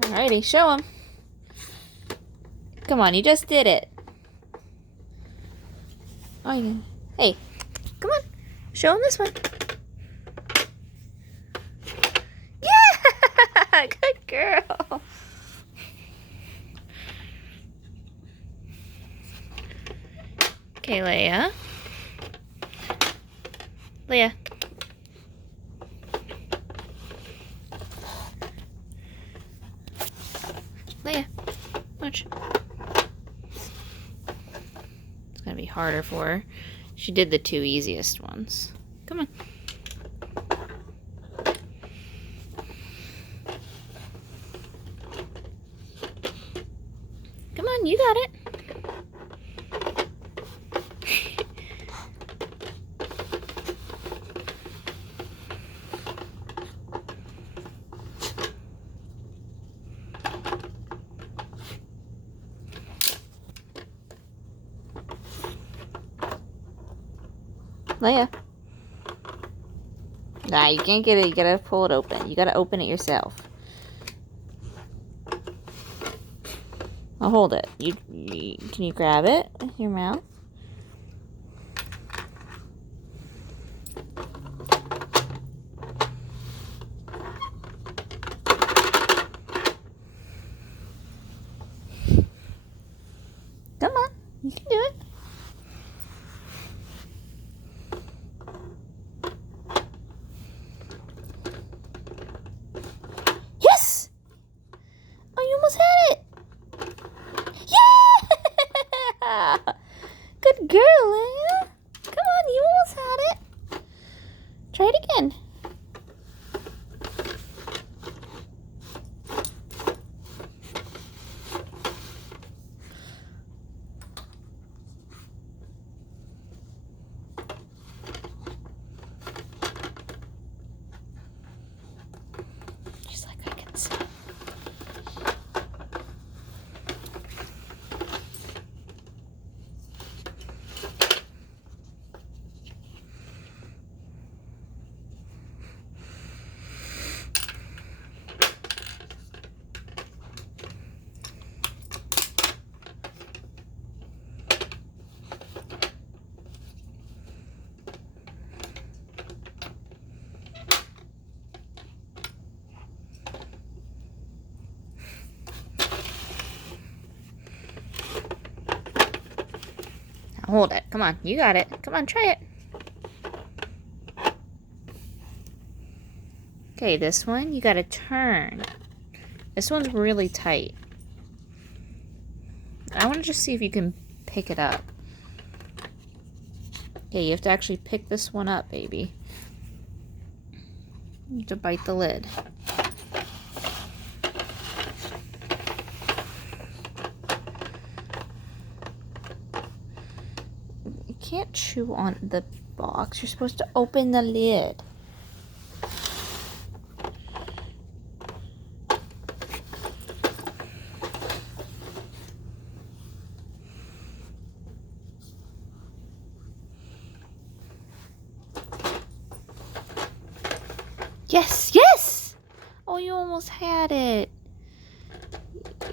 Alrighty, show him. Come on, you just did it. Oh, you... Hey, come on. Show him this one. Yeah! Good girl. Okay, Leia. Leia. Leia. Watch. It's gonna be harder for her. She did the two easiest ones. Come on. Come on, you got it. Leia. Nah, you can't get it. You gotta pull it open. You gotta open it yourself. I'll hold it. Can you grab it with your mouth? Come on, you can do it. Yes! Oh, you almost had it. Yeah! Good girl, Leia. Come on, you almost had it. Try it again. She's like, I can see. Hold it. Come on. You got it. Come on, try it. Okay, this one, you gotta turn. This one's really tight. I want to just see if you can pick it up. Okay, you have to actually pick this one up, baby. You have to bite the lid. You can't chew on the box. You're supposed to open the lid. Yes, yes! Oh, you almost had it.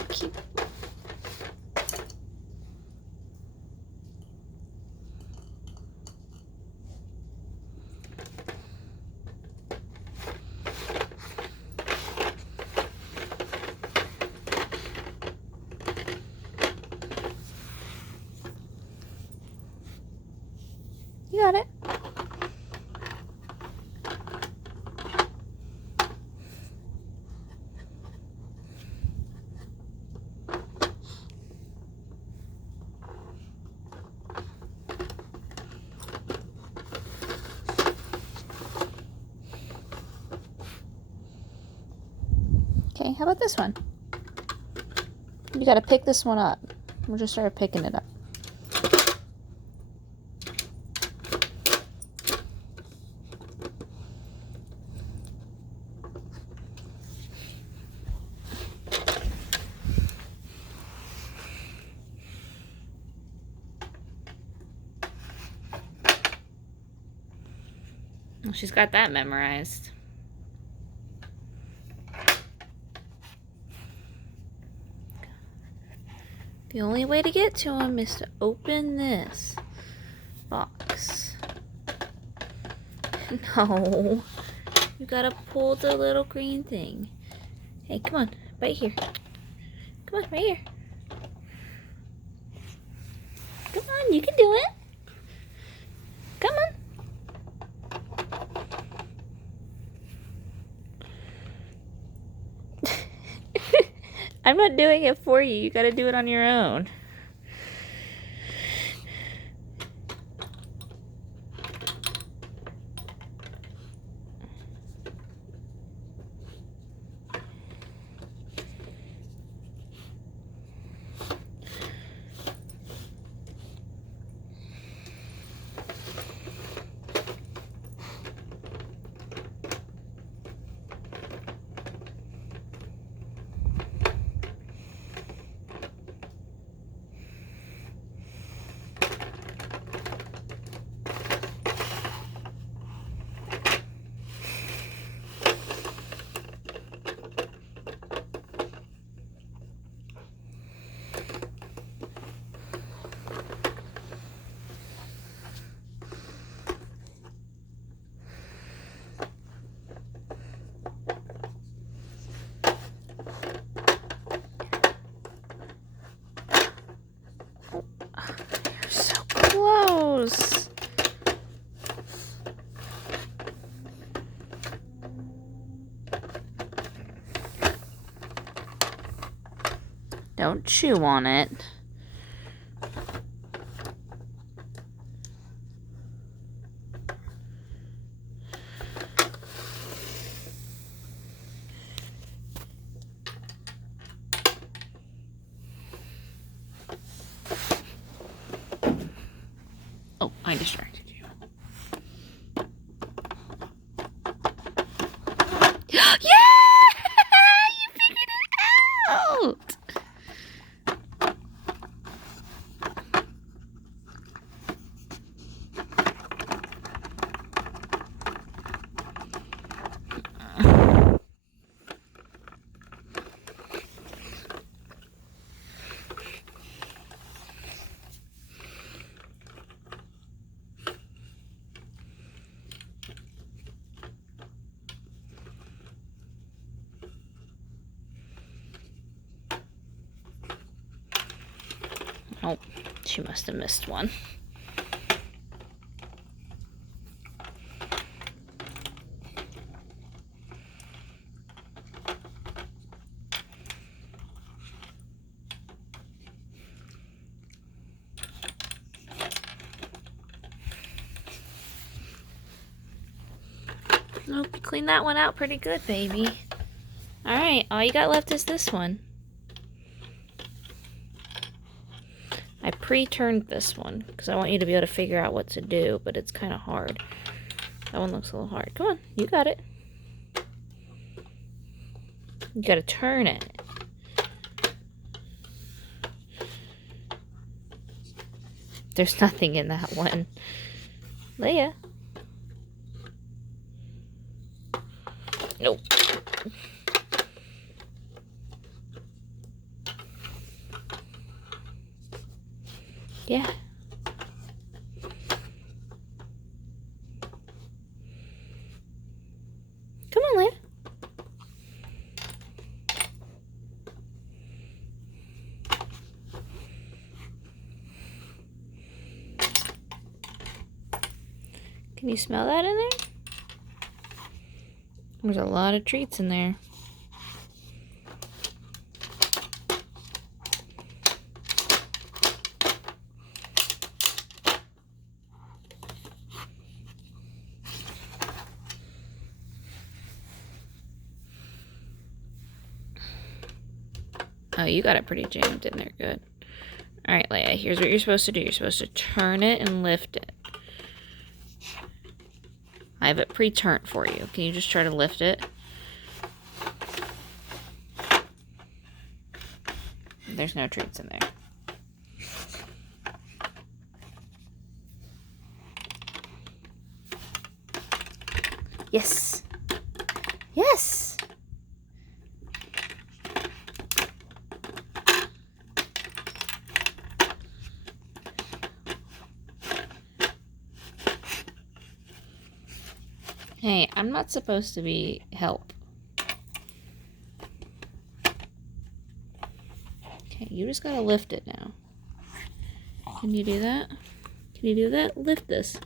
Keep... You got it. Okay, how about this one? You gotta pick this one up. We'll just start picking it up. Well, she's got that memorized. The only way to get to him is to open this box. No. You gotta pull the little green thing. Hey, come on. Right here. Come on, right here. Come on, you can do it. Come on. I'm not doing it for you. You gotta do it on your own. You're so close. Don't chew on it. Oh, I distracted you. Yeah! You figured it out! Oh, she must have missed one. Nope, you cleaned that one out pretty good, baby. Alright, all you got left is this one. I pre-turned this one because I want you to be able to figure out what to do, but it's kind of hard. That one looks a little hard. Come on, you got it. You gotta turn it. There's nothing in that one. Leia. Nope. Yeah. Come on, Leia. Can you smell that in there? There's a lot of treats in there. Oh, you got it pretty jammed in there. Good. Alright, Leia, here's what you're supposed to do. You're supposed to turn it and lift it. I have it pre-turned for you. Can you just try to lift it? There's no treats in there. Yes. Yes. Hey, I'm not supposed to be help. Okay, you just gotta lift it now. Can you do that? Can you do that? Lift this.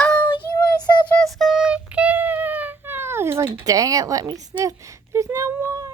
Oh, you are such a good girl. He's like, dang it, let me sniff. There's no more.